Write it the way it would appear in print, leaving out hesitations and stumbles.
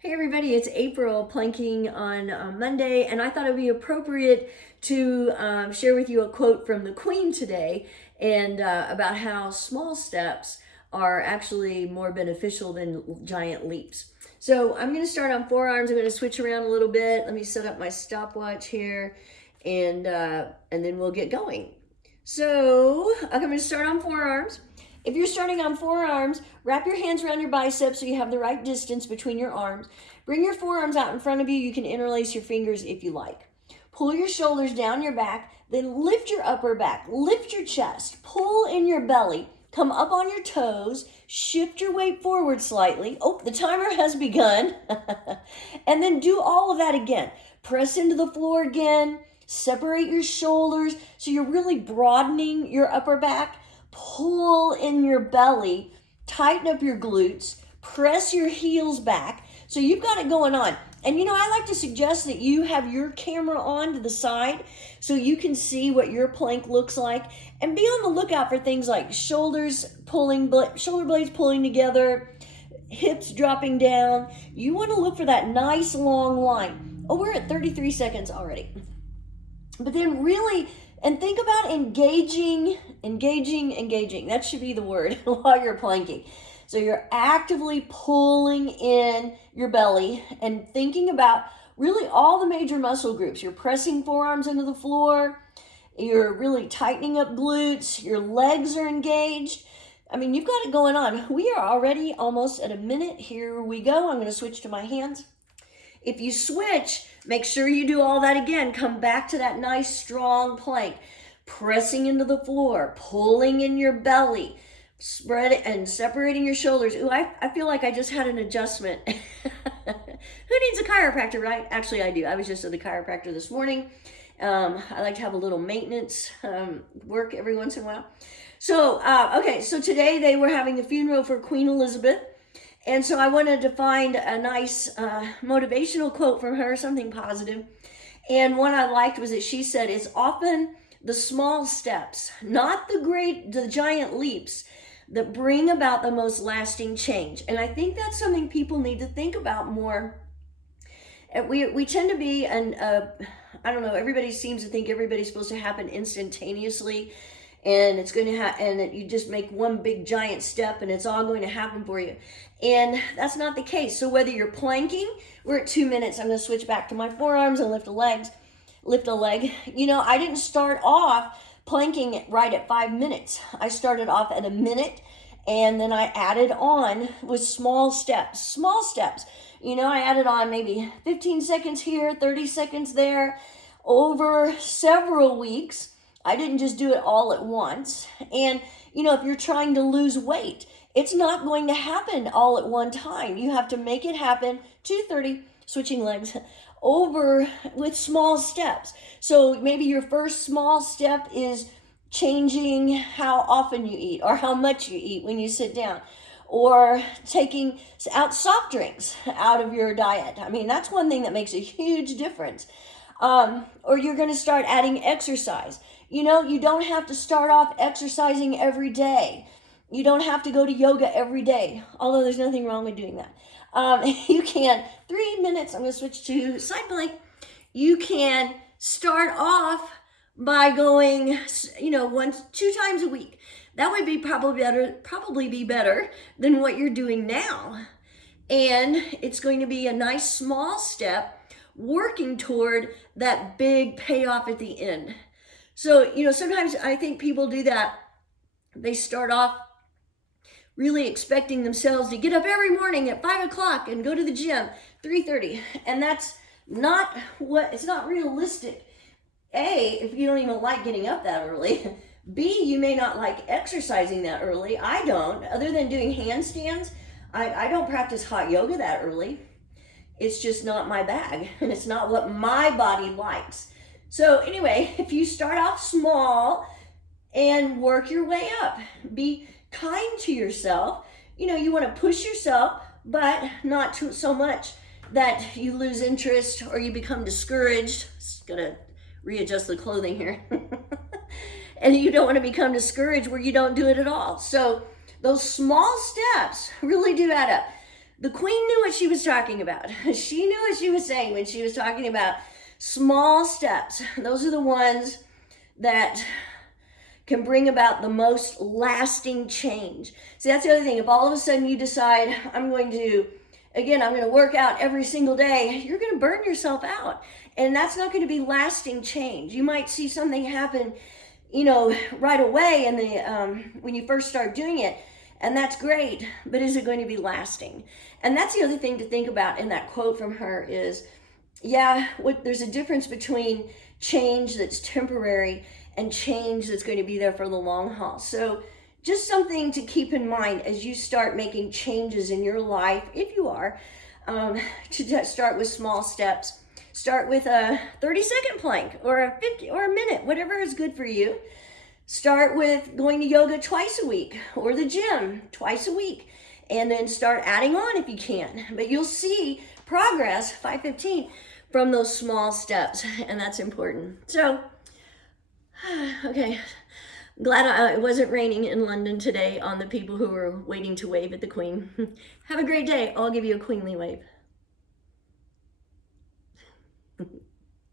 Hey everybody, it's April planking on Monday, and I thought it would be appropriate to share with you a quote from the Queen today and about how small steps are actually more beneficial than giant leaps. So I'm going to start on forearms. I'm going to switch around a little bit. Let me set up my stopwatch here, and then we'll get going. So I'm going to start on forearms. If you're starting on forearms, wrap your hands around your biceps so you have the right distance between your arms. Bring your forearms out in front of you. You can interlace your fingers if you like. Pull your shoulders down your back, then lift your upper back, lift your chest, pull in your belly, come up on your toes, shift your weight forward slightly. Oh, the timer has begun. And then do all of that again. Press into the floor again, separate your shoulders so you're really broadening your upper back. Pull in your belly, tighten up your glutes, press your heels back. So you've got it going on. And I like to suggest that you have your camera on to the side so you can see what your plank looks like, and be on the lookout for things like shoulder blades pulling together, hips dropping down. You want to look for that nice long line. Oh, we're at 33 seconds already. But then really, and think about engaging. That should be the word while you're planking. So you're actively pulling in your belly and thinking about really all the major muscle groups. You're pressing forearms into the floor. You're really tightening up glutes. Your legs are engaged. I mean, you've got it going on. We are already almost at a minute. Here we go. I'm going to switch to my hands. If you switch, make sure you do all that again. Come back to that nice strong plank. Pressing into the floor, pulling in your belly, spread it and separating your shoulders. Ooh, I feel like I just had an adjustment. Who needs a chiropractor, right? Actually, I do. I was just at the chiropractor this morning. I like to have a little maintenance work every once in a while. So, so today they were having the funeral for Queen Elizabeth. And so I wanted to find a nice motivational quote from her, something positive. And one I liked was that she said, "It's often the small steps, not the giant leaps, that bring about the most lasting change." And I think that's something people need to think about more. And we tend to be, I don't know, everybody seems to think everybody's supposed to happen instantaneously, and it's going to and that you just make one big giant step and it's all going to happen for you. And that's not the case. So whether you're planking, we're at 2 minutes. I'm going to switch back to my forearms and lift a leg. I didn't start off planking right at 5 minutes. I started off at a minute, and then I added on with small steps. I added on maybe 15 seconds here, 30 seconds there over several weeks. I didn't just do it all at once. And, if you're trying to lose weight, it's not going to happen all at one time. You have to make it happen. 2:30, switching legs, over with small steps. So maybe your first small step is changing how often you eat or how much you eat when you sit down, or taking out soft drinks out of your diet. I mean, that's one thing that makes a huge difference. Or you're going to start adding exercise. You don't have to start off exercising every day. You don't have to go to yoga every day, although there's nothing wrong with doing that. You can, 3 minutes, I'm going to switch to side plank. You can start off by going, 2 times a week. That would be probably be better than what you're doing now. And it's going to be a nice small step working toward that big payoff at the end. So, sometimes I think people do that. They start off really expecting themselves to get up every morning at 5 o'clock and go to the gym 3:30. And that's it's not realistic. A, if you don't even like getting up that early. B, you may not like exercising that early. I don't. Other than doing handstands, I don't practice hot yoga that early. It's just not my bag, and it's not what my body likes. So anyway, if you start off small and work your way up, be kind to yourself. You want to push yourself, but not so much that you lose interest or you become discouraged. Just gotta readjust the clothing here. And you don't want to become discouraged where you don't do it at all. So those small steps really do add up. The Queen knew what she was talking about. She knew what she was saying when she was talking about small steps. Those are the ones that can bring about the most lasting change. See, that's the other thing. If all of a sudden you decide, I'm going to work out every single day, you're going to burn yourself out. And that's not going to be lasting change. You might see something happen, right away when you first start doing it. And that's great, but is it going to be lasting? And that's the other thing to think about in that quote from her is, there's a difference between change that's temporary and change that's going to be there for the long haul. So just something to keep in mind as you start making changes in your life, if you are, to start with small steps. Start with a 30-second plank or a 50 or a minute, whatever is good for you. Start with going to yoga twice a week or the gym twice a week, and then start adding on if you can. But you'll see progress, 5:15, from those small steps, and that's important. So, okay, glad it wasn't raining in London today on the people who were waiting to wave at the Queen. Have a great day. I'll give you a queenly wave.